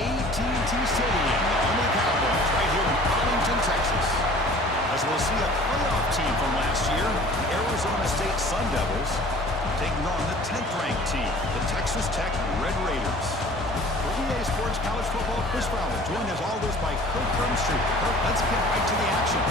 AT&T Stadium, the home of the Cowboys, right here in Arlington, Texas. As we'll see a playoff team from last year, the Arizona State Sun Devils, taking on the 10th-ranked team, the Texas Tech Red Raiders. For EA Sports College Football, Chris Fowler, joined as always by Kirk Crumstreet. Kirk, let's get right to the action.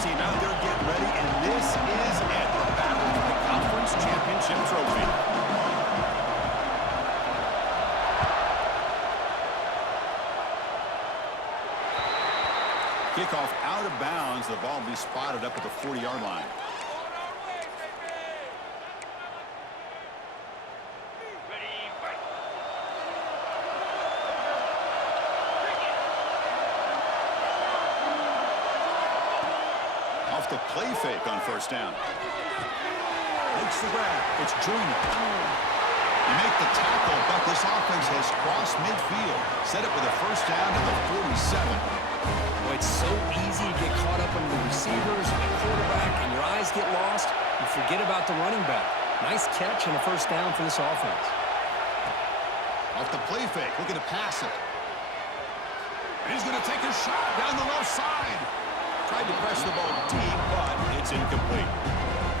Team out there getting ready, and this is it, the battle for the conference championship trophy. Kickoff out of bounds. The ball will be spotted up at the 40-yard line. Off the play fake on first down. Makes the grab. It's Junior. You make the tackle, but this offense has crossed midfield. Set up with a first down to the 47. Boy, it's so easy to get caught up in the receivers and the quarterback, and your eyes get lost. You forget about the running back. Nice catch and a first down for this offense. Off the play fake. Looking to pass it. And he's going to take a shot down the left side. Tried to press the ball deep, but it's incomplete.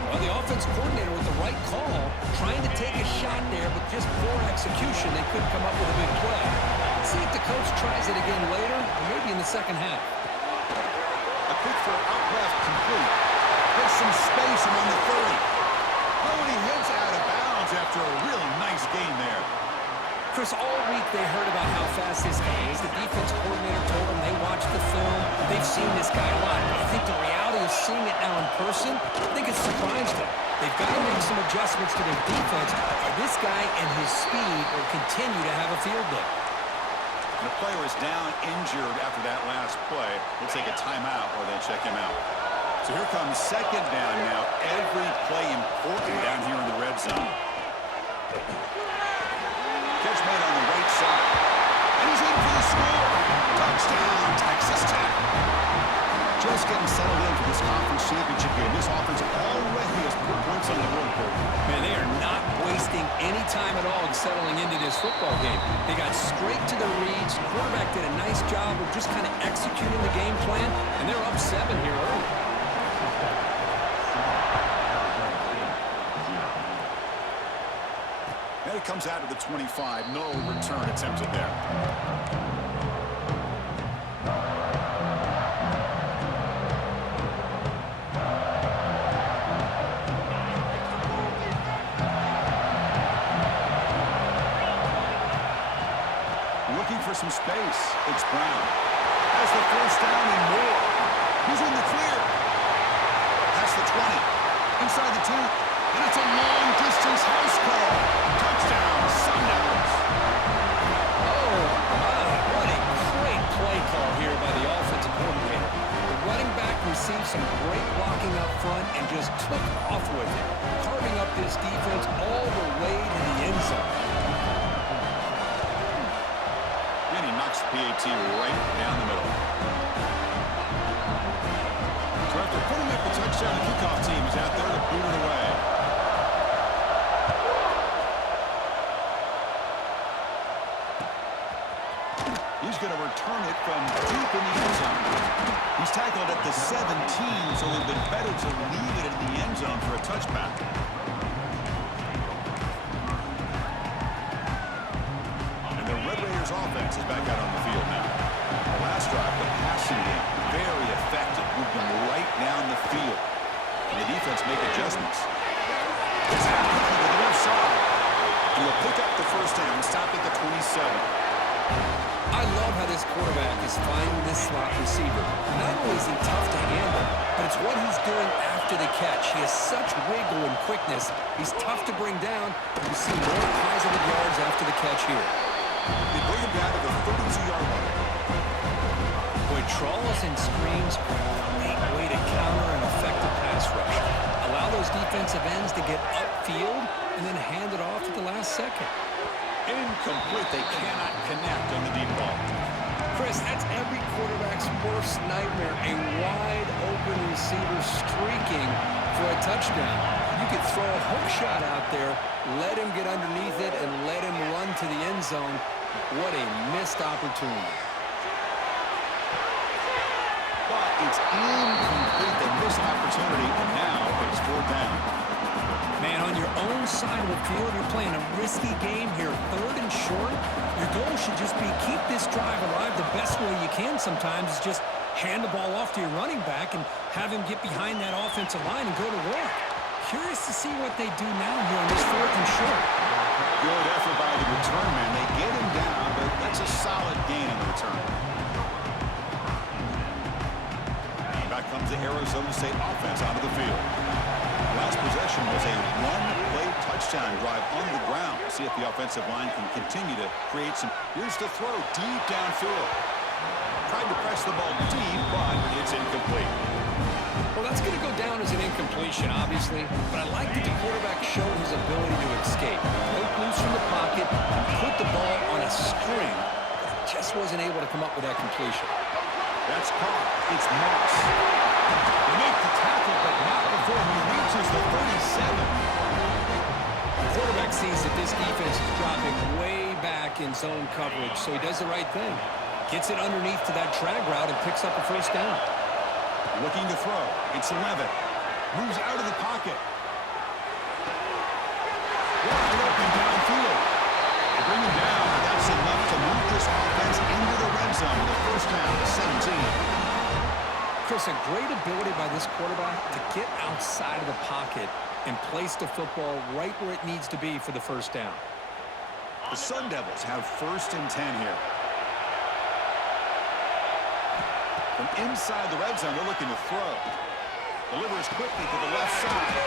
Well, the offense coordinator with the right call, trying to take a shot there, but just poor execution. They couldn't come up with a big play. Let's see if the coach tries it again later, or maybe in the second half. A quick throw out left, complete. There's some space among the 30. Oh, and he heads out of bounds after a really nice gain there. Chris, all week they heard about how fast this guy is. The defense coordinator told them they watched the film. They've seen this guy a lot. But I think the reality of seeing it now in person, I think it's surprised them. They've got to make some adjustments to their defense, or this guy and his speed will continue to have a field day. The player is down injured after that last play. We'll take a timeout or they check him out. So here comes second down now. Every play important down here in the red zone. Catch made on the right side. And he's in for the score. Touchdown, Texas Tech. Just getting settled in for this conference championship game. This offense already has put points on the board. Man, they are not wasting any time at all settling into this football game. They got straight to the reads. The quarterback did a nice job of just kind of executing the game plan, and they're up 7 here early. And it comes out of the 25. No return attempted there. Looking for some space. It's Brown. Has the first down and more. He's in the clear. That's the 20. Inside the 10. And it's a long-distance house call. Touchdown, Sun Devils. Oh, my. What a great play call here by the offensive coordinator. The running back received some great blocking up front and just took off with it, carving up this defense all the way to the end zone. And he knocks the PAT right down the middle. So after putting up the touchdown, the kickoff team is out there to boot it away. He's going to return it from deep in the end zone. He's tackled at the 17, so it would have been better to leave it in the end zone for a touchback. And the Red Raiders offense is back out on the field now. The last drive, the passing game, very effective, moving right down the field. And the defense make adjustments. It's out quickly to the left side. And he'll pick up the first down, stop at the 27. I love how this quarterback is finding this slot receiver. Not only is he tough to handle, but it's what he's doing after the catch. He has such wiggle and quickness. He's tough to bring down. You see more positive yards after the catch here. They bring him down to the 32-yard line. Boy, trawls and screens are a great way to counter an effective pass rush. Allow those defensive ends to get upfield and then hand it off at the last second. Incomplete. They cannot connect on the deep ball. Chris, that's every quarterback's worst nightmare. A wide-open receiver streaking for a touchdown. You could throw a hook shot out there, let him get underneath it, and let him run to the end zone. What a missed opportunity. But it's incomplete. They miss an opportunity, and now it's 4th down. Man, on your own side of the field, you're playing a risky game here. 3rd and short. Your goal should just be keep this drive alive the best way you can sometimes is just hand the ball off to your running back and have him get behind that offensive line and go to work. Curious to see what they do now here on this 4th and short. Good effort by the return man. They get him down, but that's a solid gain in the return. Back comes the Arizona State offense onto the field. Last possession was a one-play touchdown drive on the ground. See if the offensive line can continue to create some. Here's the throw deep downfield. Tried to press the ball deep, but it's incomplete. Well, that's going to go down as an incompletion, obviously, but I like that the quarterback showed his ability to escape. Broke loose from the pocket and put the ball on a string, but he just wasn't able to come up with that completion. That's caught. It's Moss. They make the tackle, but not before he reaches the 37. The quarterback sees that this defense is dropping way back in zone coverage, so he does the right thing. Gets it underneath to that drag route and picks up a 1st down. Looking to throw. It's 11. Moves out of the pocket. Wide open downfield. They bring him down, but that's enough to move this offense into the red zone. The 1st down to 17. Chris, a great ability by this quarterback to get outside of the pocket and place the football right where it needs to be for the 1st down. The Sun Devils have 1st and 10 here. From inside the red zone, they're looking to throw. Delivers quickly to the left side.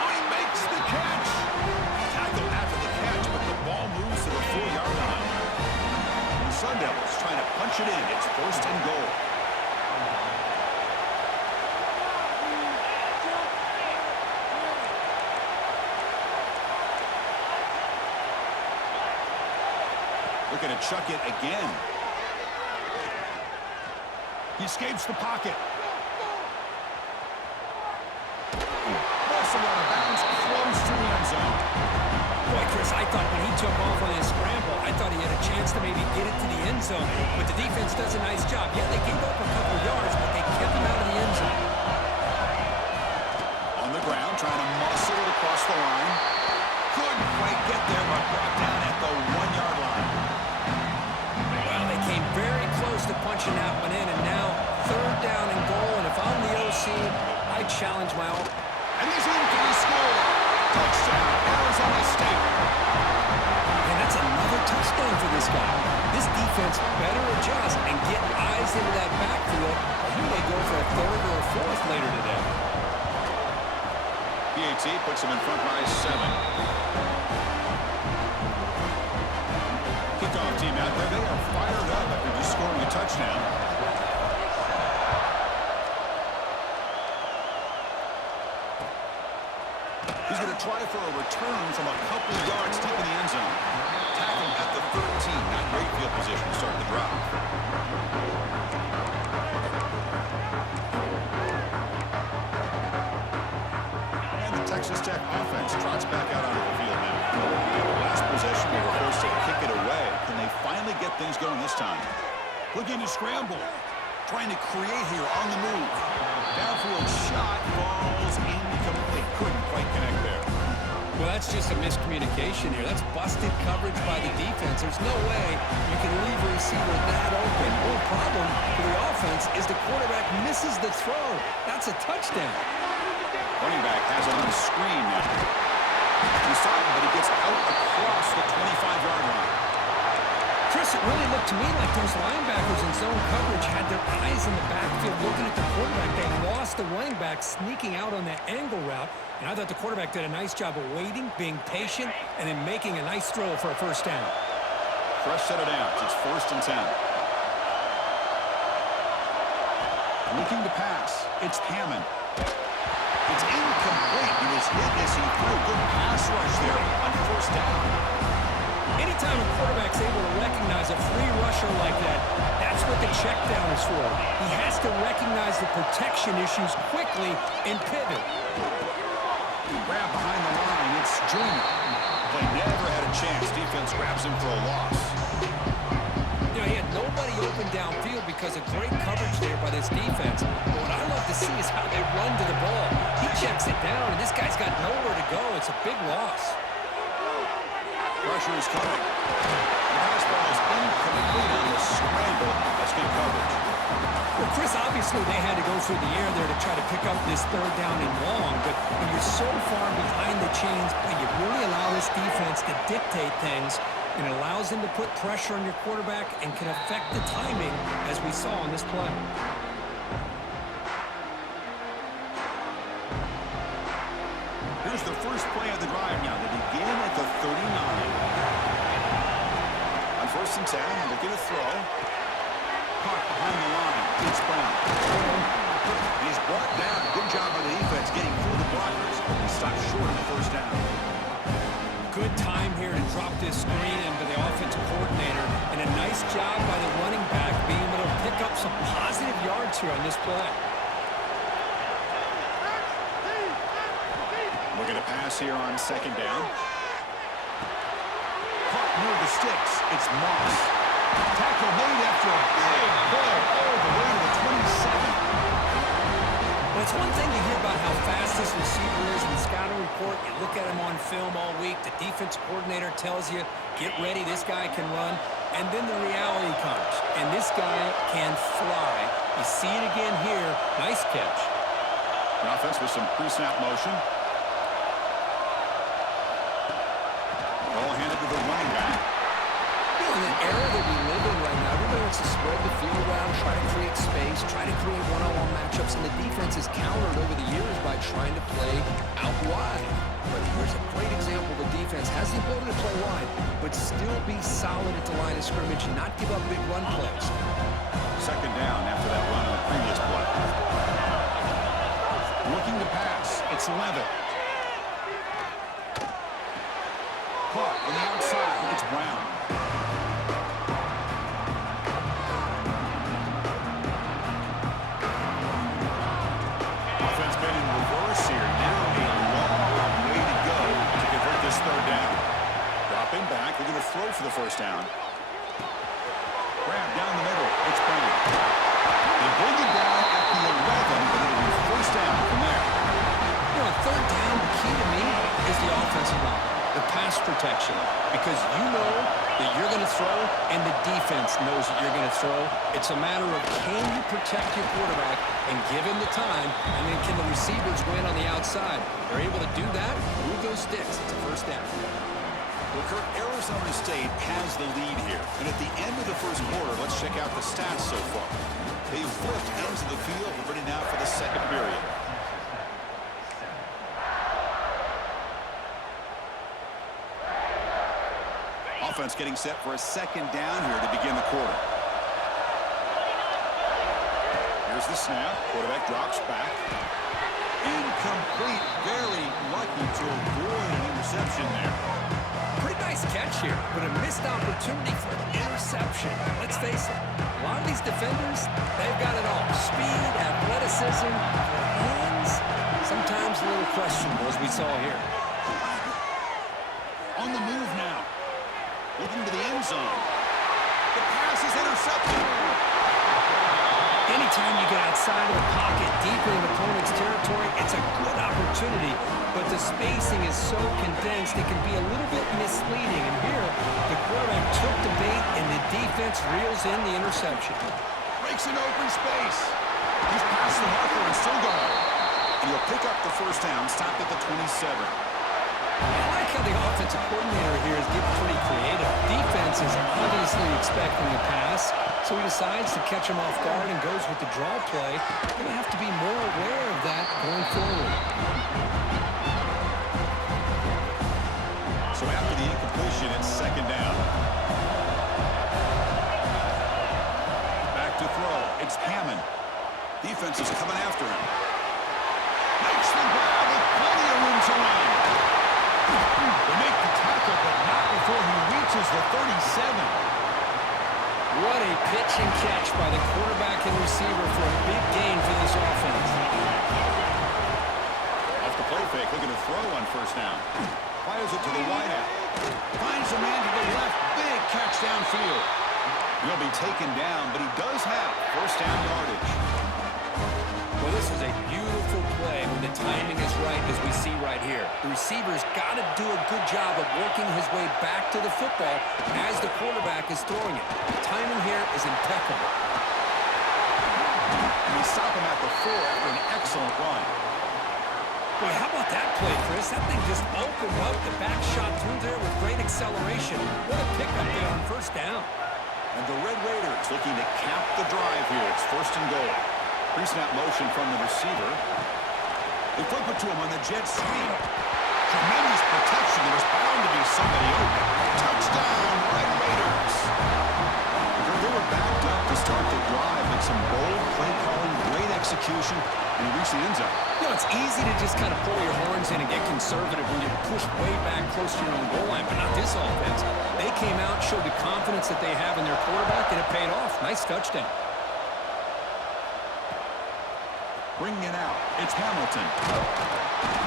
Oh, he makes the catch. Tackle after the catch, but the ball moves to the 4-yard line. The Sun Devils trying to punch it in. It's 1st and goal. Looking to chuck it again. He escapes the pocket. Also out of bounds, close to the end zone. Boy, Chris, I thought when he took off on his scramble, I thought he had a chance to maybe get it to the end zone. But the defense does a nice job. Yeah, they gave up a couple yards, but they kept him out of the end zone. On the ground, trying to muscle it across the line. Couldn't quite get there, but brought down at the 1-yard line. Well, they came very close to punching that one in, and now 3rd down and goal. And if I'm the OC, I challenge my own. And he's in for the score. Touchdown, Arizona State. And that's another touchdown for this guy. This defense better adjust and get eyes into that backfield, or he may go for a 3rd or a 4th later today. PAT puts him in front by 7. Kickoff team out there. They are fired up after just scoring a touchdown. He's going to try for a return from a couple yards deep in the end zone. Tackle at the 13. Not great field position to start the drive. And the Texas Tech offense trots back out onto the field now. Last possession, they were forced to kick it away. Can they finally get things going this time? Looking to scramble. Trying to create here on the move. Downfield shot falls incomplete. Couldn't quite connect there. Well, that's just a miscommunication here. That's busted coverage by the defense. There's no way you can leave a receiver that open. The only problem for the offense is the quarterback misses the throw. That's a touchdown. Running back has it on the screen now. He's starting, but he gets out across the 25-yard line. Chris, it really looked to me like those linebackers in zone coverage had their eyes in the backfield looking at the quarterback. They lost the running back sneaking out on that angle route, and I thought the quarterback did a nice job of waiting, being patient, and then making a nice throw for a 1st down. Fresh set of downs. It's 1st and 10. Looking to pass. It's Hammond. It's incomplete. He was hit as he threw a good pass rush there on 1st down. Anytime a quarterback's able to recognize a free rusher like that, that's what the check down is for. He has to recognize the protection issues quickly and pivot. Grab behind the line. It's Junior. They never had a chance. Defense grabs him for a loss. You know, he had nobody open downfield because of great coverage there by this defense. But what I love to see is how they run to the ball. He checks it down, and this guy's got nowhere to go. It's a big loss. Pressure is coming. The pass ball is incomplete on the scramble. That's good coverage. Well, Chris, obviously they had to go through the air there to try to pick up this 3rd down and long, but when you're so far behind the chains, you really allow this defense to dictate things, and it allows them to put pressure on your quarterback and can affect the timing, as we saw on this play. Here's the first play of the drive now. They begin at the 39. On 1st and 10, looking to throw. Caught behind the line. It's Brown. He's brought down. Good job by the defense getting through the blockers. He stopped short of the 1st down. Good time here to drop this screen into the offensive coordinator, and a nice job by the running back being able to pick up some positive yards here on this play. Looking to pass here on 2nd down. Caught near the sticks. It's Moss. Tackle made after a big play all the way to the 27. Well, it's one thing to hear about how fast this receiver is in the scouting report. You look at him on film all week. The defense coordinator tells you, get ready, this guy can run. And then the reality comes, and this guy can fly. You see it again here. Nice catch. The offense with some pre-snap motion. Ball handed to the running back. You know, in the era that we live in right now, everybody wants to spread the field around, try to create space, try to create one-on-one matchups, and the defense is countered over the years by trying to play out wide. But here's a great example. The defense has the ability to play wide, but still be solid at the line of scrimmage and not give up big run plays. 2nd down after that run on the previous play. Looking to pass. It's Levitt. Caught on the outside. It's Brown. Offense made in reverse here. Now a long way to go to convert this 3rd down. Dropping back. We're going to throw for the 1st down. Grab down the middle. It's Brown. They bring it down at the 11, but it'll be 1st down from there. You know, 3rd down, the key to me is the offensive line, the pass protection, because you know that you're going to throw and the defense knows that you're going to throw. It's a matter of can you protect your quarterback and give him the time, and then can the receivers win on the outside? They're able to do that, move those sticks. It's a 1st down. Well, Kirk, Arizona State has the lead here. And at the end of the 1st quarter, let's check out the stats so far. They've flipped ends of the field. We're ready now for the 2nd period. Offense getting set for a 2nd down here to begin the quarter. Here's the snap. Quarterback drops back. Incomplete. Very lucky to avoid an interception there. Pretty nice catch here, but a missed opportunity for an interception. Let's face it, a lot of these defenders, they've got it all. Speed, athleticism, hands, sometimes a little questionable, as we saw here. On the move now. Looking to the end zone. The pass is intercepted. Anytime you get outside of the pocket, deep in an opponent's territory, it's a good opportunity, but the spacing is so condensed it can be a little bit misleading. And here, the quarterback took the bait, and the defense reels in the interception. Breaks an open space. He's past the marker and still going. And he'll pick up the 1st down, stopped at the 27. I like how the offensive coordinator here is getting pretty creative. Defense is obviously expecting the pass, so he decides to catch him off guard and goes with the draw play. Going to have to be more aware of that going forward. So after the incompletion, it's 2nd down. defense is coming after him. Makes the grab with plenty of room to run. They make the tackle, but not before he reaches the 37. What a pitch and catch by the quarterback and receiver for a big gain for this offense. Off the play fake, looking to throw on first down. Fires it to the wideout. Finds a man to the left. Big catch downfield. He'll be taken down, but he does have first down yardage. Well, this is a beautiful play when the timing is right, as we see right here. The receiver's got to do a good job of working his way back to the football as the quarterback is throwing it. The timing here is impeccable. And we stop him at the 4 after an excellent run. Boy, how about that play, Chris? That thing just opened up. The back shot through there with great acceleration. What a pickup there on first down. And the Red Raiders looking to cap the drive here. It's first and goal. Pre-snap motion from the receiver. They flip it to him on the jet sweep. Tremendous protection. There was bound to be somebody open. Touchdown, Red Raiders. They were backed up to start the drive, but some bold play calling, great execution, and he reached the end zone. You know, it's easy to just kind of pull your horns in and get conservative when you're pushed way back close to your own goal line, but not this offense. They came out, showed the confidence that they have in their quarterback, and it paid off. Nice touchdown. Bringing it out, it's Hamilton.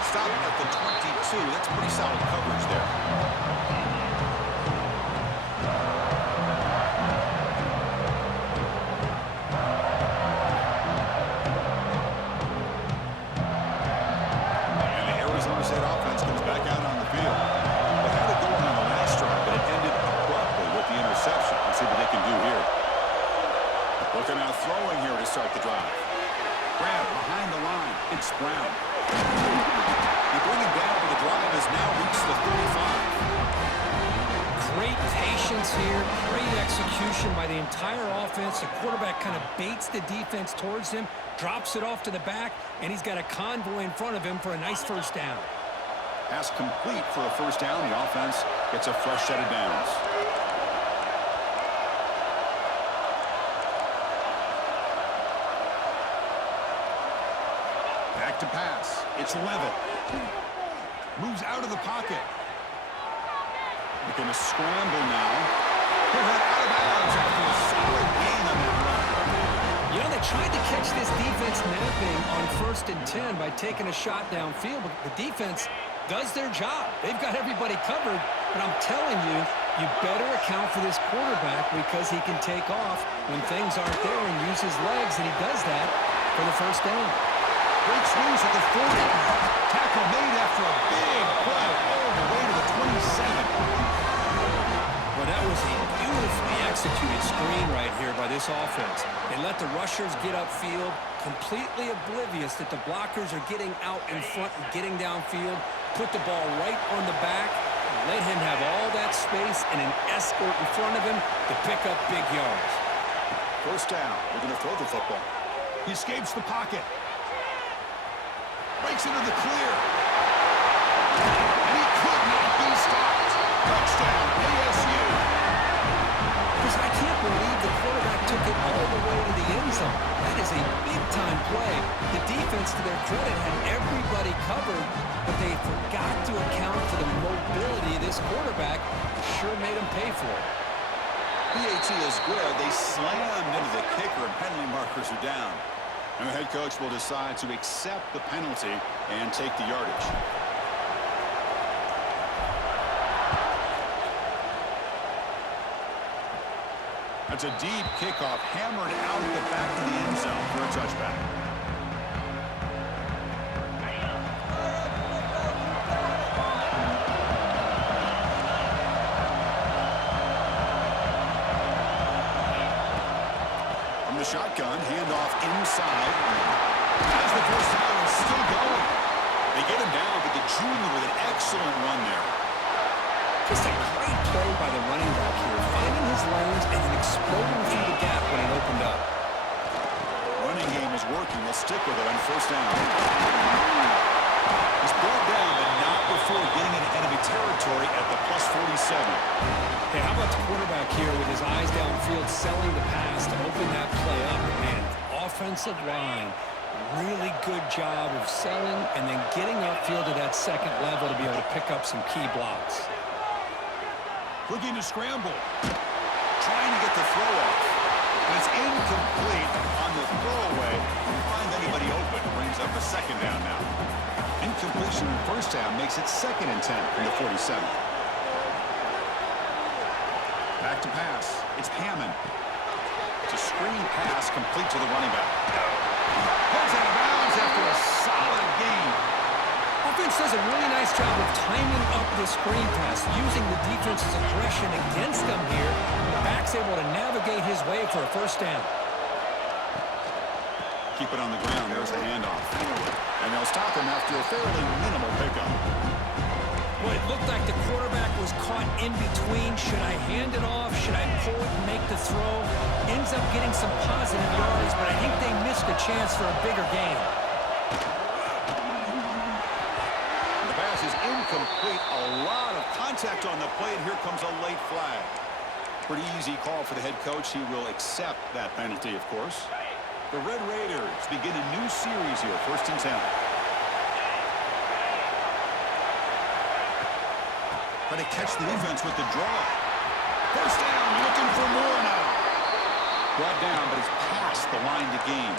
Stopping at the 22. That's pretty solid coverage there. And the Arizona State offense comes back out on the field. They had it going on the last drive, but it ended abruptly with the interception. Let's see what they can do here. Looking out throwing here to start the drive. Grab behind the line. It's Brown. They bring him down, but the drive has now reached the 35. Great patience here. Great execution by the entire offense. The quarterback kind of baits the defense towards him, drops it off to the back, and he's got a convoy in front of him for a nice first down. Pass complete for a first down. The offense gets a fresh set of downs. Back to pass. It's Levitt. Moves out of the pocket. They're going to scramble now. He'll head out of bounds after a solid gain on that run. You know, they tried to catch this defense napping on 1st and 10 by taking a shot downfield, but the defense does their job. They've got everybody covered, but I'm telling you, you better account for this quarterback because he can take off when things aren't there and use his legs, and he does that for the first down. Great swings at the 40. Tackle made after a big play all the way to the 27. Well, that was a beautifully executed screen right here by this offense. They let the rushers get upfield, completely oblivious that the blockers are getting out in front and getting downfield, put the ball right on the back, and let him have all that space and an escort in front of him to pick up big yards. First down. They're going to throw the football. He escapes the pocket. Breaks into the clear. And he could not be stopped. Touchdown, ASU. Because I can't believe the quarterback took it all the way to the end zone. That is a big-time play. The defense, to their credit, had everybody covered, but they forgot to account for the mobility of this quarterback. Sure made him pay for it. PAT is good. They slammed into the kicker, and penalty markers are down. And the head coach will decide to accept the penalty and take the yardage. That's a deep kickoff, hammered out the back to the end zone for a touchback. From the shotgun, handoff inside. As the first down is still going. They get him down, but the junior with an excellent run there. Just a great play by the running back here, finding his lanes and then exploding through the gap when it opened up. Running game is working. They'll stick with it on first down. He's brought down, but not before getting into enemy territory at the +47. Hey, how about the quarterback here with his eyes downfield, selling the pass to open that play up? Man, off offensive line. Really good job of selling and then getting upfield to that second level to be able to pick up some key blocks. Looking to scramble. Trying to get the throw off. And it's incomplete on the throwaway. Find anybody open. Brings up a second down now. Incompletion in first down makes it 2nd and 10 from the 47. Back to pass. It's Hammond. It's a screen pass complete to the running back. Pulls out of bounds after a solid gain. Offense does a really nice job of timing up this screen pass, using the defense's aggression against them here. The back's able to navigate his way for a first down. Keep it on the ground. There's the handoff. And they'll stop him after a fairly minimal pickup. Well, it looked like the quarterback was caught in between. Should I hand it off? Should I pull it and make the throw? Ends up getting some positive yards, but I think they missed a chance for a bigger gain. The pass is incomplete. A lot of contact on the play, and here comes a late flag. Pretty easy call for the head coach. He will accept that penalty, of course. The Red Raiders begin a new series here, 1st and 10. Try to catch the defense with the draw. First down, looking for more now. Brought down, but it's past the line to gain.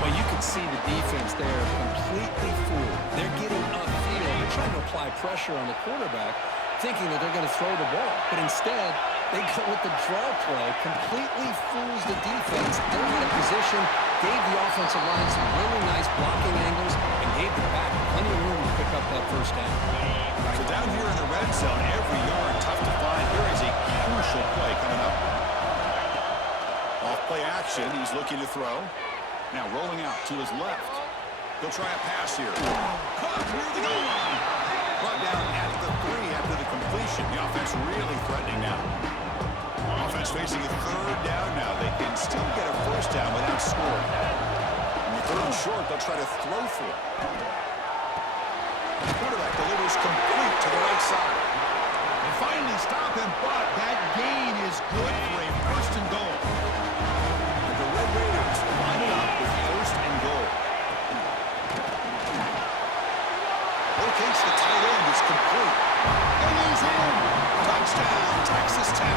Well, you can see the defense there completely fooled. They're getting upfield. They're trying to apply pressure on the quarterback, thinking that they're going to throw the ball. But instead, they go with the draw play, completely fools the defense. They're out of position, gave the offensive line some really nice blocking angles, and gave the back plenty of room to pick up that first down. So down here in the red zone, every yard tough to find. Here is a crucial play coming up. Off play action, he's looking to throw. Now rolling out to his left. He'll try a pass here. Caught near the goal line. Brought down at the 3 after the completion. The offense really threatening now. Offense facing a 3rd down now. They can still get a first down without scoring. On the 3rd and short, they'll try to throw for it. The quarterback delivers complete to the right side. They finally stop him, but that gain is good for a 1st and goal. And the Red Raiders line it up with 1st and goal. Locates the tight end. It's complete. And he's in. Touchdown, Texas Tech.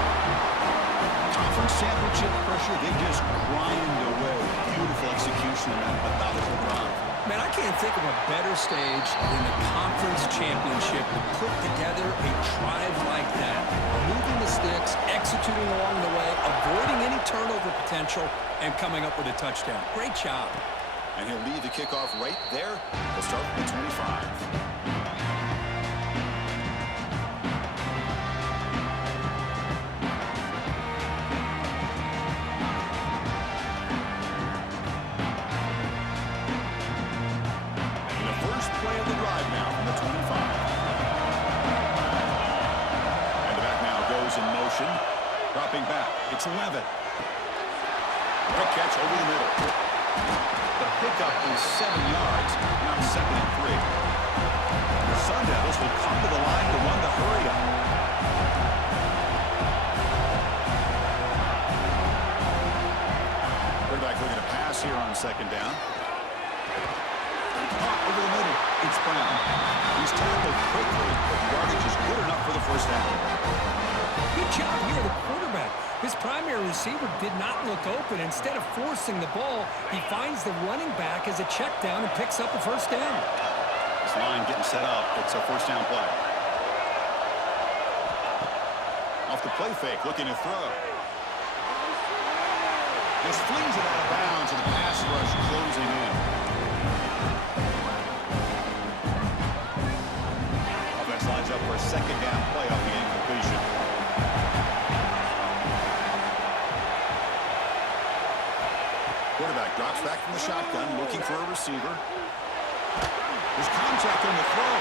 Conference championship pressure, they just grind away. Beautiful execution in that methodical drive. Man, I can't think of a better stage than the conference championship to put together a drive like that. Moving the sticks, executing along the way, avoiding any turnover potential, and coming up with a touchdown. Great job. And he'll lead the kickoff right there. They'll start with the 25. Dropping back, it's 11. Quick catch over the middle. The pickup is 7 yards, now 2nd and 3. The Sun Devils will come to the line to run the hurry up. Quarterback looking to pass here on 2nd down. Caught over the middle, it's Brown. He's tackled quickly, but the yardage is good enough for the first down. Good job here, the quarterback. His primary receiver did not look open. Instead of forcing the ball, he finds the running back as a check down and picks up a first down. This line getting set up. It's a first down play. Off the play fake, looking to throw. Just flings it out of bounds, and the pass rush closing in. Offense lines up for a 2nd down play off the incompletion. Quarterback drops back from the shotgun, looking for a receiver. There's contact on the throw.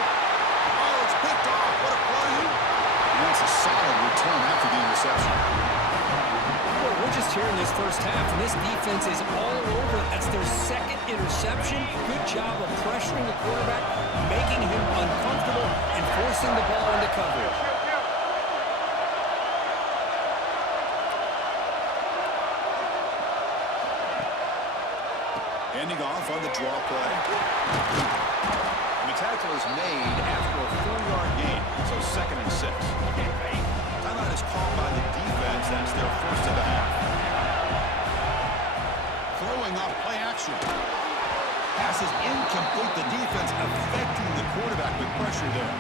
Oh, it's picked off. What a play. And that's a solid return after the interception. Well, we're just here in this first half, and this defense is all over. That's their 2nd interception. Good job of pressuring the quarterback, making him uncomfortable, and forcing the ball into coverage. Handing off on the draw play. And the tackle is made after a 4-yard gain, so 2nd and 6. Timeout is called by the defense. That's their first of the half. Throwing off play action. Pass is incomplete. The defense affecting the quarterback with pressure there.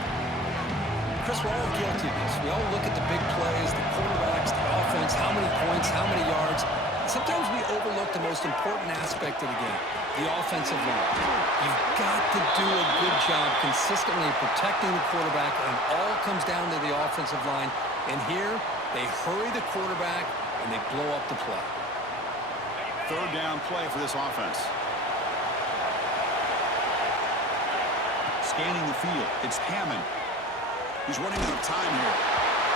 Chris, we're all guilty of this. We all look at the big plays, the quarterbacks, the offense, how many points, how many yards. Sometimes we overlook the most important aspect of the game, the offensive line. You've got to do a good job consistently protecting the quarterback, and it all comes down to the offensive line. And here, they hurry the quarterback, and they blow up the play. 3rd down play for this offense. Scanning the field. It's Hammond. He's running out of time here.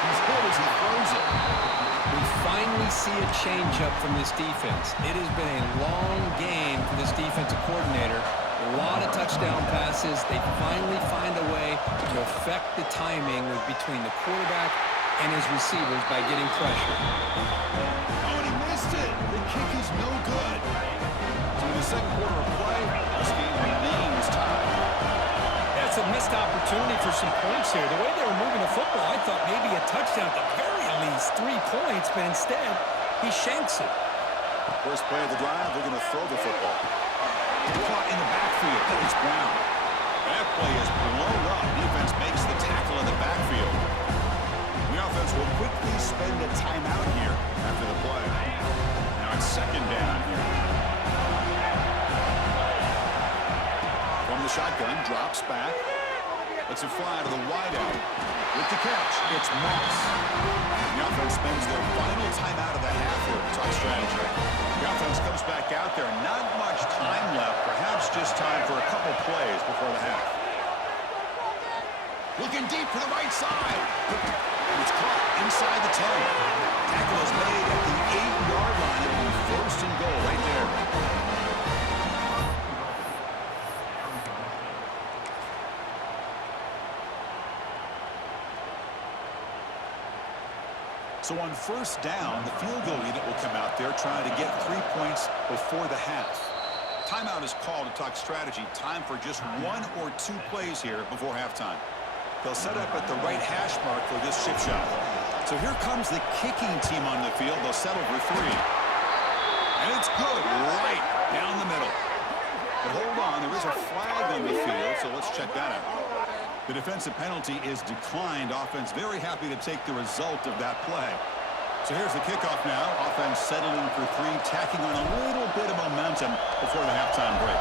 He's hit as he throws it. We finally see a change-up from this defense. It has been a long game for this defensive coordinator. A lot of touchdown passes. They finally find a way to affect the timing between the quarterback and his receivers by getting pressure. Oh, and he missed it. The kick is no good. So in the second quarter of play, this game remains tied. That's a missed opportunity for some points here. The way they were moving the football, I thought maybe a touchdown at the very least, 3 points, but instead, he shanks it. First play of the drive, they're going to throw the football. Caught in the backfield. It's Brown. That play is blown up. Defense makes the tackle in the backfield. The offense will quickly spend a timeout here after the play. Now it's 2nd down here. From the shotgun, drops back. Lets it fly to the wideout. With the catch, it's Moss. The offense spends their final timeout of the half here. Talk strategy. The offense comes back out there. Not much time left. Perhaps just time for a couple plays before the half. Looking deep to the right side. It's caught inside the 10. Tackle is made at the 8-yard line. It will be 1st and goal right there. So on 1st down, the field goal unit will come out there trying to get 3 points before the half. Timeout is called to talk strategy. Time for just 1 or 2 plays here before halftime. They'll set up at the right hash mark for this chip shot. So here comes the kicking team on the field. They'll settle for 3. And it's good right down the middle. But hold on, there is a flag on the field, so let's check that out. The defensive penalty is declined. Offense very happy to take the result of that play. So here's the kickoff now. Offense settling for 3, tacking on a little bit of momentum before the halftime break.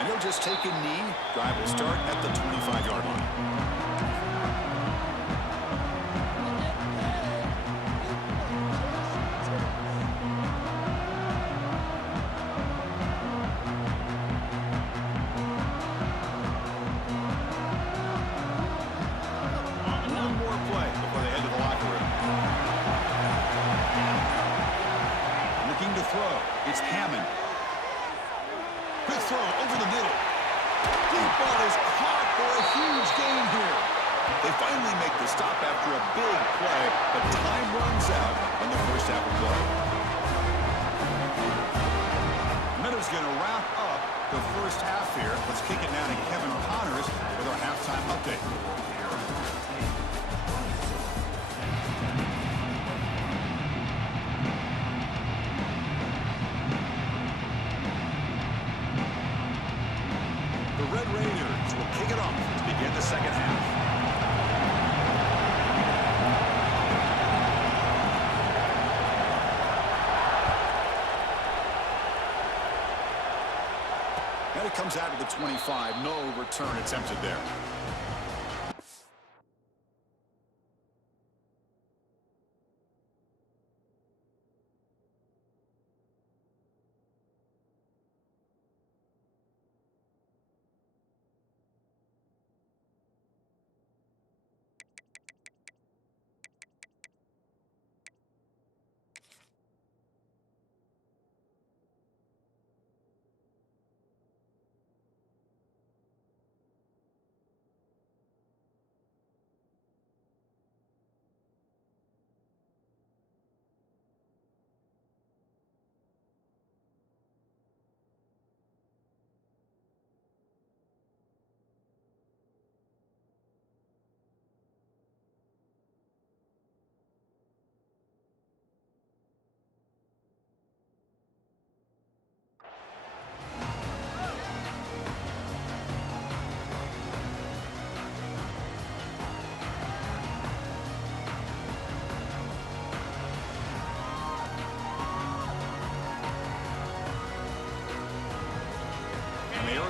And he'll just take a knee. Drive will start at the 25-yard line. It's Hammond. Quick throw over the middle. Deep ball is caught for a huge gain here. They finally make the stop after a big play, but time runs out in the first half of play. Minutes going to wrap up the first half here. Let's kick it now to Kevin Connors with our halftime update. Red Raiders will kick it off to begin the second half. And it comes out to the 25. No return attempted there.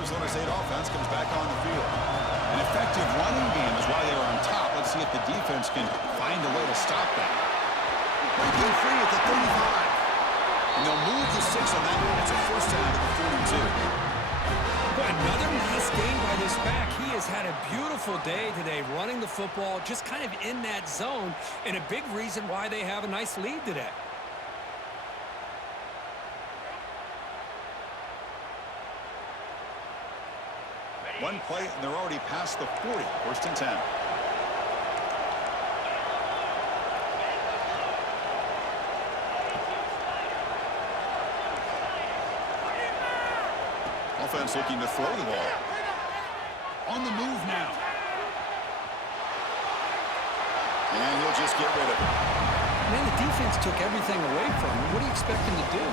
Arizona State offense comes back on the field. An effective running game is why they were on top. Let's see if the defense can find a way to stop that. Breaking free at the 35. And they'll move the 6 on that one. It's a first down to the 42. Another nice game by this back. He has had a beautiful day today running the football, just kind of in that zone, and a big reason why they have a nice lead today. One play, and they're already past the 40. First and 10. Offense looking to throw the ball. On the move now. And he'll just get rid of it. Man, the defense took everything away from him. What do you expect him to do?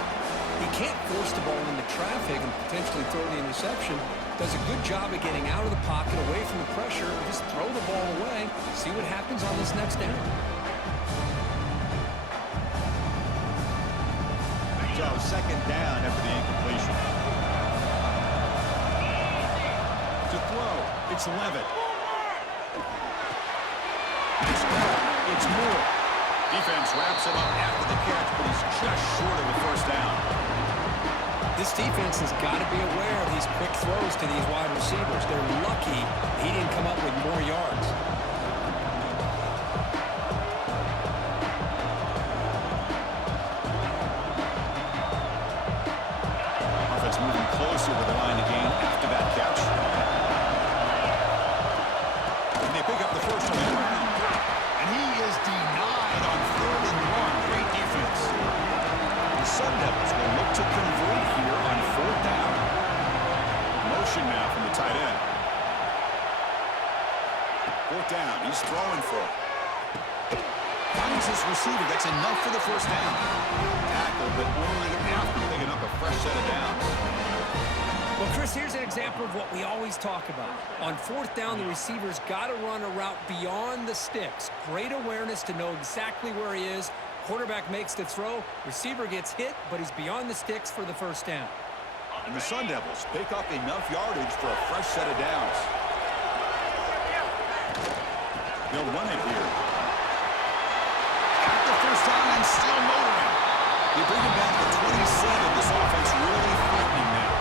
He can't force the ball into traffic and potentially throw the interception. Does a good job of getting out of the pocket, away from the pressure, just throw the ball away, see what happens on this next down. So second down after the incompletion. To throw, it's Levitt. It's Moore. Defense wraps it up after the catch, but he's just short of the first down. This defense has got to be aware of these quick throws to these wide receivers. They're lucky he didn't come up with more yards. Offense moving closer to the line again after that catch. And they pick up the first on the ground. And he is denied on 3rd and 1. Great defense. The Sun Devils will look to convert here on 4th down. Motion now from the tight end. 4th down. He's throwing for it. Finds his receiver. That's enough for the first down. Tackle, but only after picking up a fresh set of downs. Well, Chris, here's an example of what we always talk about. On 4th down, the receiver's got to run a route beyond the sticks. Great awareness to know exactly where he is. Quarterback makes the throw. Receiver gets hit, but he's beyond the sticks for the first down. And the Sun Devils pick up enough yardage for a fresh set of downs. They'll run it here. At the first down and still motoring. You bring him back to 27. This offense really frightening now.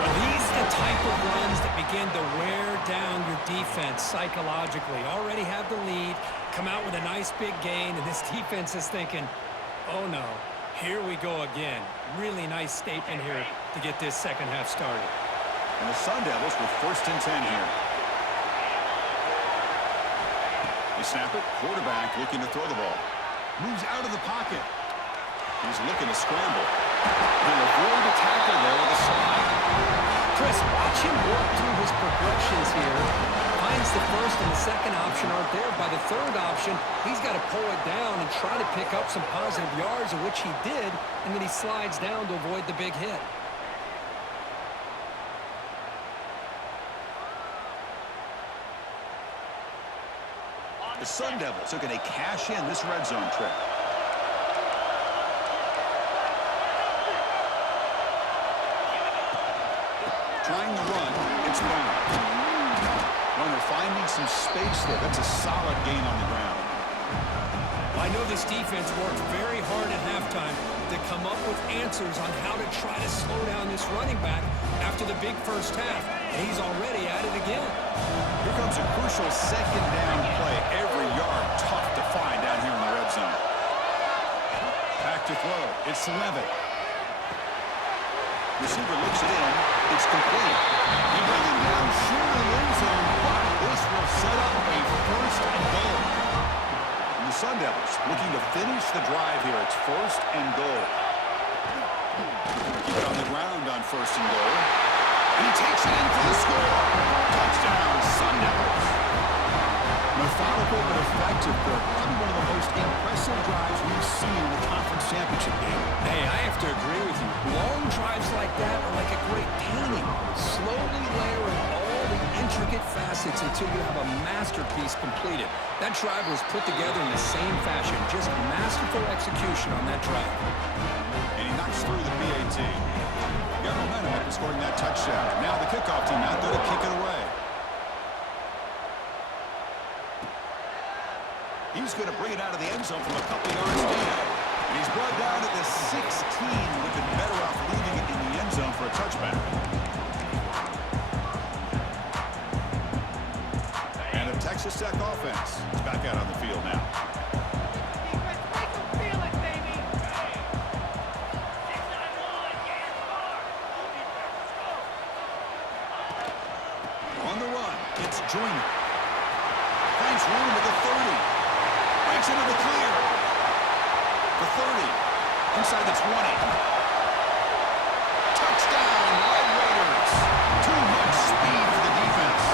Well, these are the type of runs that begin to wear down your defense psychologically. Already have the lead, come out with a nice big gain, and this defense is thinking, oh no, here we go again. Really nice statement here to get this second half started. And the Sun Devils with 1st and 10 here. They snap it. Quarterback looking to throw the ball. Moves out of the pocket. He's looking to scramble. He'll avoid the tackle there with a slide. Chris, watch him work through his progressions here. Finds the first and the second option aren't there. By the third option, he's got to pull it down and try to pick up some positive yards, of which he did, and then he slides down to avoid the big hit. The Sun Devils are going to cash in this red zone trip. Trying to run, it's Brown. Runner finding some space there. That's a solid gain on the ground. I know this defense worked very hard at halftime to come up with answers on how to try to slow down this running back after the big first half. And he's already at it again. Here comes a crucial second down play. Every yard tough to find down here in the red zone. Back to throw. It's Levitt. Receiver looks it in. It's complete. He brings it down short of the end zone, but this will set up a first and goal. And the Sun Devils looking to finish the drive here. It's 1st and goal. Keep it on the ground on 1st and goal. And he takes it in for the score. Touchdown, Sun Devils. Methodical but effective for probably one of the most impressive drives we've seen in the conference championship game. Hey, I have to agree with you. Long drives like that are like a great painting. Slowly layering all the intricate facets until you have a masterpiece completed. That drive was put together in the same fashion. Just masterful execution on that drive. And he knocks through the PAT. Got momentum after scoring that touchdown. Now the kickoff team out there to kick it away. He's going to bring it out of the end zone from a couple yards down. And he's brought down at the 16. Would have been better off leaving it in the end zone for a touchback. And the Texas Tech offense is back out on the field now. On the run, it's Joyner. Finds room at the 30. Breaks into the clear. The 30. Inside the 20. Touchdown, Red Raiders. Too much speed for the defense.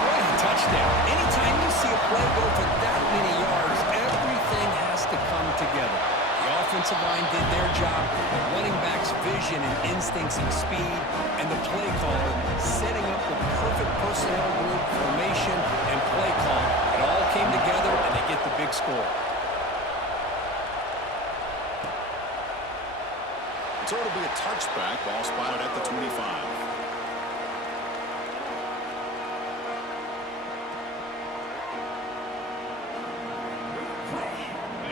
What a touchdown. Anytime you see a play go for that many yards, everything has to come together. The offensive line did their job, the running back's vision and instincts and speed, and the play caller setting up the perfect personnel group, formation, and play call. It all came together, and they get the big score. So it'll be a touchback, ball spotted at the 25.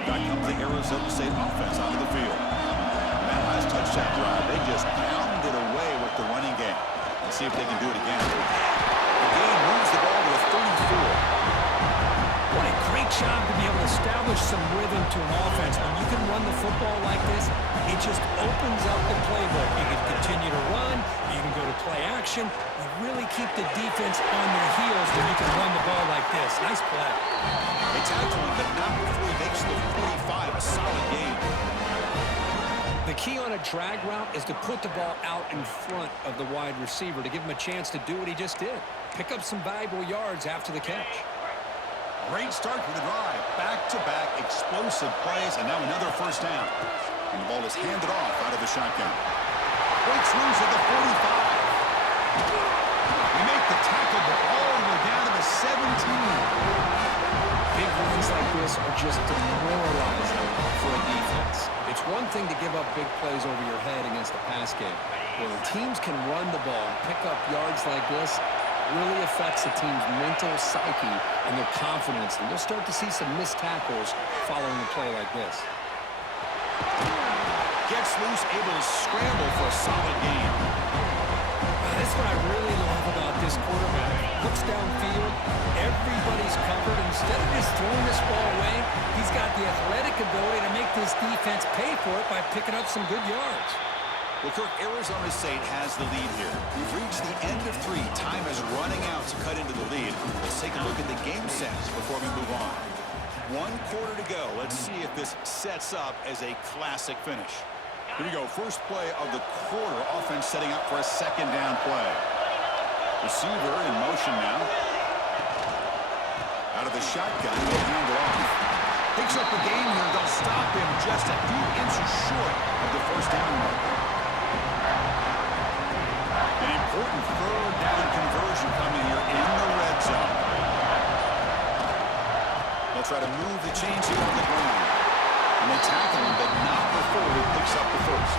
Back comes the Arizona State offense onto the field. That last touchdown drive, they just pounded away with the running game. Let's see if they can do it again. The game moves the ball to a 34. What a great job to be able to establish some rhythm to an offense. When you can run the football like this, it just opens up the playbook. You can continue to run. You can go to play action. You really keep the defense on their heels when you can run the ball like this. Nice play. They tackle him, but not before he makes the 45. A solid game. The key on a drag route is to put the ball out in front of the wide receiver to give him a chance to do what he just did. Pick up some valuable yards after the catch. Great start for the drive. Back-to-back explosive plays, and now another first down. And the ball is handed off out of the shotgun. Breaks loose at the 45. We make the tackle, but all the way down to the 17. Big runs like this are just demoralizing for a defense. It's one thing to give up big plays over your head against the pass game. When teams can run the ball and pick up yards like this, really affects the team's mental psyche and their confidence. And you'll start to see some missed tackles following a play like this. Gets loose, able to scramble for a solid gain. That's what I really love about this quarterback. Looks downfield, everybody's covered. Instead of just throwing this ball away, he's got the athletic ability to make this defense pay for it by picking up some good yards. Well, Kirk, Arizona State has the lead here. We've reached the end of 3. Time is running out to cut into the lead. Let's take a look at the game sets before we move on. 1 quarter to go. Let's see if this sets up as a classic finish. Here we go. First play of the quarter. Offense setting up for a second down play. Receiver in motion now. Out of the shotgun. He'll hand it off. Picks up the game here. They'll stop him just a few inches short of the first down mark. An important third down conversion coming here in the red zone. They'll try to move the chains here on the ground. And they tackle him, but not before he picks up the first.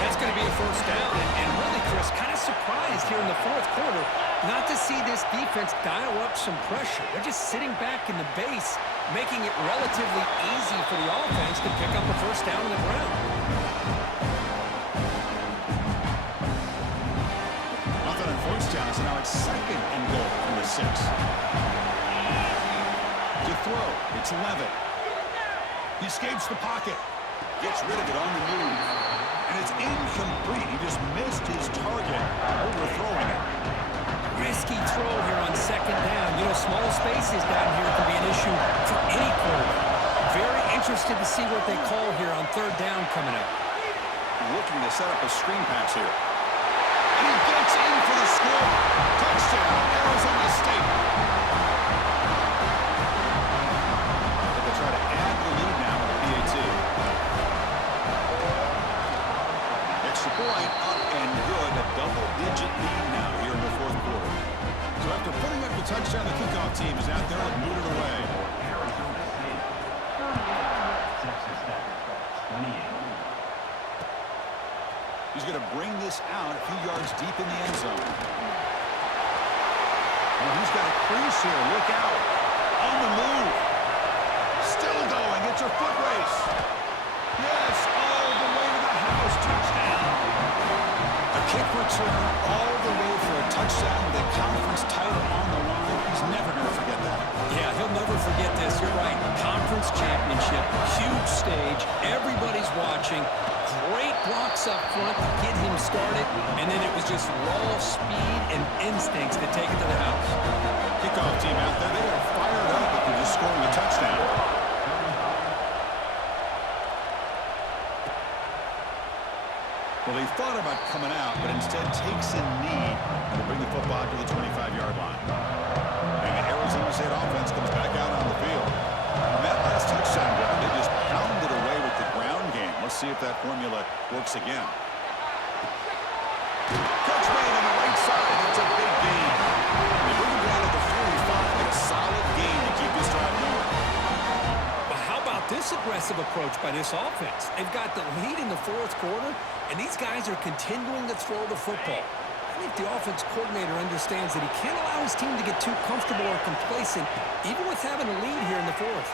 That's going to be a first down. And really, Chris, kind of surprised here in the fourth quarter not to see this defense dial up some pressure. They're just sitting back in the base, making it relatively easy for the offense to pick up a first down on the ground. Nothing on first down, so now it's second and goal from the 6. To throw, it's Levitt. He escapes the pocket. Gets rid of it on the move. And it's incomplete. He just missed his target, overthrowing it. Risky throw here on second down. You know, small spaces down here can be an issue for any quarterback. Very interested to see what they call here on third down coming up. Looking to set up a screen pass here. And he gets in for the score. Touchdown, Arizona State. They'll try to add the lead now with the PAT. Extra point up and good. A double-digit lead now here in the fourth quarter. So after putting up the touchdown, the kickoff team is out there and moving it away. He's going to bring this out a few yards deep in the end zone. And he's got a crease here. Look out. On the move. Still going. It's a foot race. Yes, all the way to the house. Touchdown. A kick return all the way for a touchdown with a conference title on the line. He's never going to forget that. Yeah, he'll never forget this. You're right. Conference championship, huge stage. Everybody's watching. Great blocks up front to get him started. And then it was just raw speed and instincts to take it to the house. Kickoff team out there. They are fired up after just scoring a touchdown. Well, he thought about coming out, but instead takes a knee and will bring the football to the 25-yard line. And the Arizona State offense comes back out on the field. On that last touchdown drive, they just pounded away with the ground game. Let's see if that formula works again. Catch made on the right side. It's a big gain. They bring him down to the 45 and a solid gain to keep this drive going. But how about this aggressive approach by this offense? They've got the lead in the fourth quarter, and these guys are continuing to throw the football. I think the offense coordinator understands that he can't allow his team to get too comfortable or complacent, even with having a lead here in the fourth.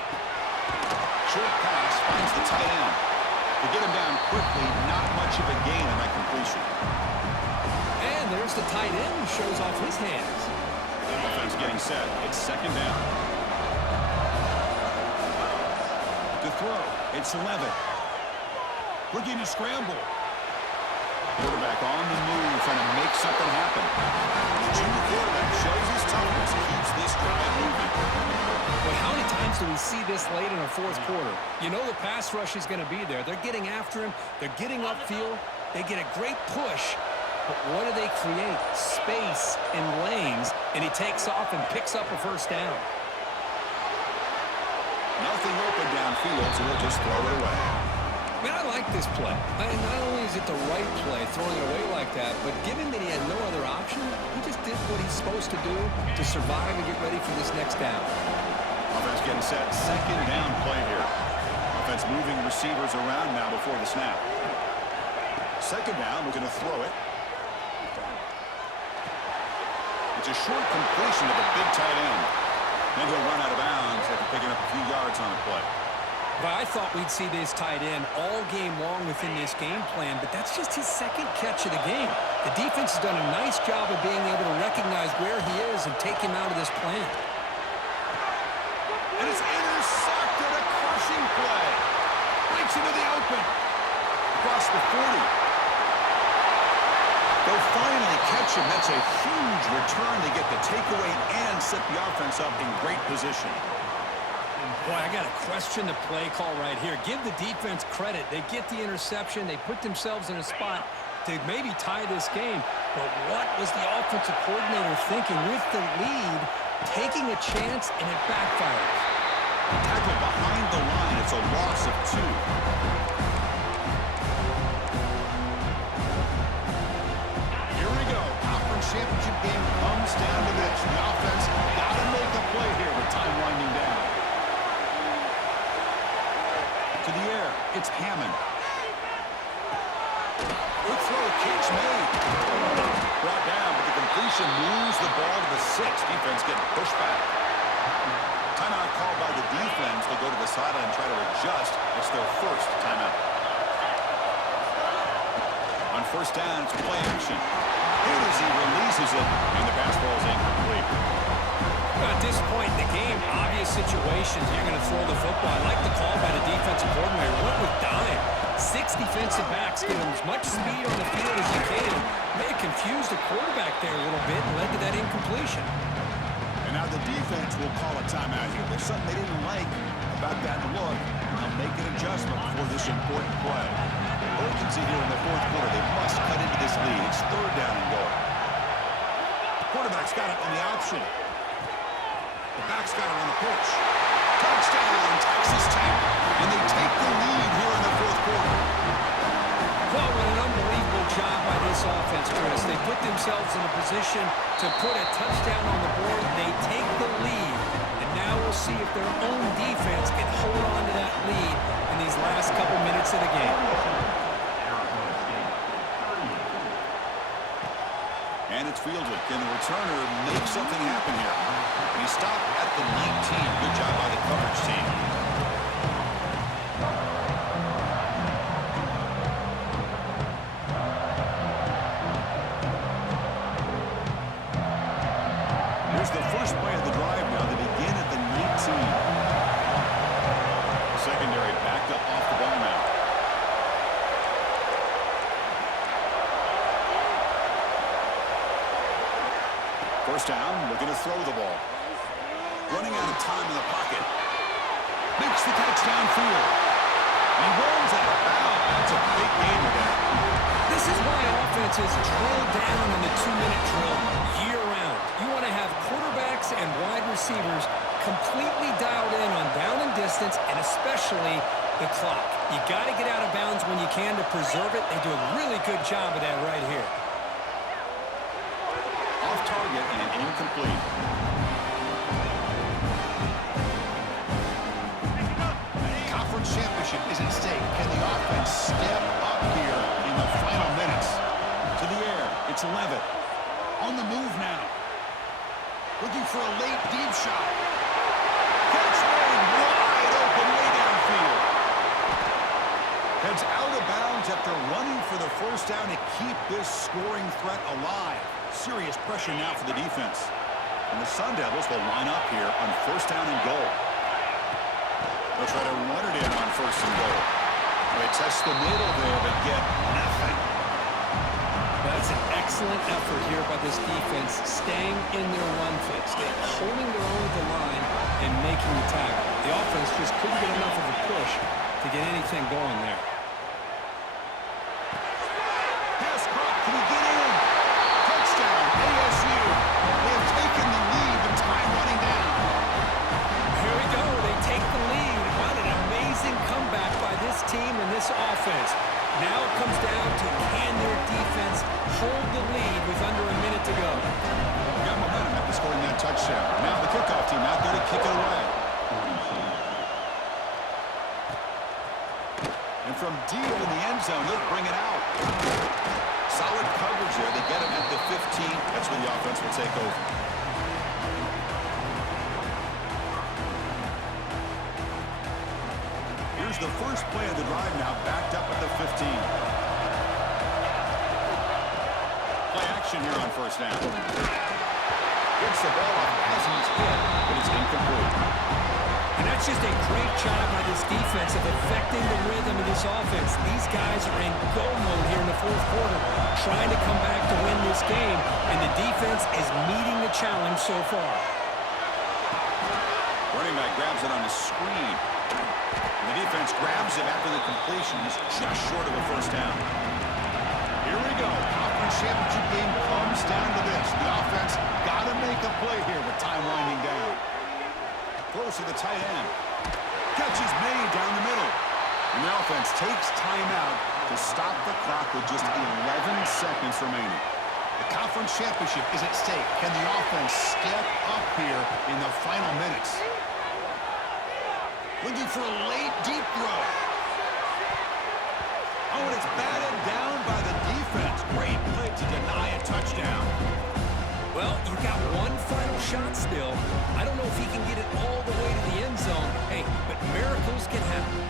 Short pass finds the tight end. To get him down quickly, not much of a gain on that completion. And there's the tight end who shows off his hands. Offense getting set. It's second down. To throw. It's Levitt. Looking to scramble. Quarterback on the move, trying to make something happen. The junior quarterback shows his toughness, keeps this drive moving. Well, how many times do we see this late in a fourth quarter? You know the pass rush is going to be there. They're getting after him. They're getting upfield. They get a great push. But what do they create? Space and lanes, and he takes off and picks up a first down. Nothing open downfield, so they'll just throw it away. Man, I like this play. Not only is it the right play, throwing it away like that, but given that he had no other option, he just did what he's supposed to do to survive and get ready for this next down. Offense getting set. Second down play here. Offense moving receivers around now before the snap. Second down, we're going to throw it. It's a short completion of the big tight end. Then he'll run out of bounds after picking up a few yards on the play. But I thought we'd see this tight end all game long within this game plan, but that's just his second catch of the game. The defense has done a nice job of being able to recognize where he is and take him out of this plan. And it's intercepted, a crushing play. Breaks into the open. Across the 40. They'll finally catch him. That's a huge return to get the takeaway and set the offense up in great position. Boy, I got to question the play call right here. Give the defense credit. They get the interception. They put themselves in a spot to maybe tie this game. But what was the offensive coordinator thinking with the lead, taking a chance, and it backfired? Tackle behind the line. It's a loss of 2. Here we go. Conference championship game comes down to this. The offense got to make a play here with time winding down. To the air, it's Hammond. Good throw, catch made. Brought down, but the completion moves the ball to the 6. Defense getting pushed back. Timeout called by the defense. They'll go to the sideline and try to adjust. It's their first timeout. On first down, it's play action. Here as he releases it, and the pass ball is incomplete. At this point in the game, obvious situations, you're going to throw the football. I like the call by the defensive coordinator. Went with dime. 6 defensive backs, give him as much speed on the field as you can. May have confused the quarterback there a little bit and led to that incompletion. And now the defense will call a timeout here. There's something they didn't like about that look. They'll make an adjustment for this important play. Urgency here in the fourth quarter. They must cut into this lead. It's third down and goal. Quarterback's got it on the option. The back's got it on the pitch. Touchdown, Texas Tech. And they take the lead here in the fourth quarter. Well, what an unbelievable job by this offense, Chris. They put themselves in a position to put a touchdown on the board. They take the lead. And now we'll see if their own defense can hold on to that lead in these last couple minutes of the game. it's fielded. Can the returner make something happen here? He stopped at the 19. Good job by the coverage team. Here's the first play of the drive now. They begin at the 19. Secondary backed up off the ball now. First down, looking to throw the ball. Running out of time in the pocket. Makes the catch downfield. He rolls out of bounds. That's a big gain today. This is why offenses drill down in the 2-minute drill year-round. You want to have quarterbacks and wide receivers completely dialed in on down and distance, and especially the clock. You got to get out of bounds when you can to preserve it. They do a really good job of that right here. Off target and incomplete. Conference championship is at stake. Can the offense step up here in the final minutes? To the air, it's Levitt. On the move now. Looking for a late deep shot. Catch made wide open way downfield. Heads out of bounds after running for the first down to keep this scoring threat alive. Serious pressure now for the defense. And the Sun Devils will line up here on first down and goal. They'll try to run it in on first and goal. They test the middle there, but get nothing. That's an excellent effort here by this defense, staying in their run fits. They're holding their own at the line and making the tackle. The offense just couldn't get enough of a push to get anything going there. Pass caught. Can he get in? Touchdown, ASU. They have taken the lead with time running down. Here we go. They take the lead. What an amazing comeback by this team and this offense. Now it comes down to can their defense hold the lead with under a minute to go. Got momentum after scoring that touchdown. Now the kickoff team out there to kick it away. And from deep in the end zone, they'll bring it out. Solid coverage there. They get him at the 15. That's where the offense will take over. Here's the first play of the drive now, backed up at the 15. Play action here on first down. Gets the ball off as he's hit, but it's incomplete. And that's just a great job by this defense of affecting the rhythm of this offense. These guys are in go mode here in the fourth quarter, trying to come back to win this game, and the defense is meeting the challenge so far. Running back grabs it on a screen. And the defense grabs it after the completion. He's just short of a first down. Here we go. Conference championship game comes down to this. The offense got to make a play here with time winding down. Throws to the tight end. Catch is made down the middle. And the offense takes timeout to stop the clock with just 11 seconds remaining. The conference championship is at stake. Can the offense step up here in the final minutes? Looking for a late deep throw. Oh, and it's batted down by the defense. Great play to deny a touchdown. Well, you got one final shot still. I don't know if he can get it all the way to the end zone. Hey, but miracles can happen.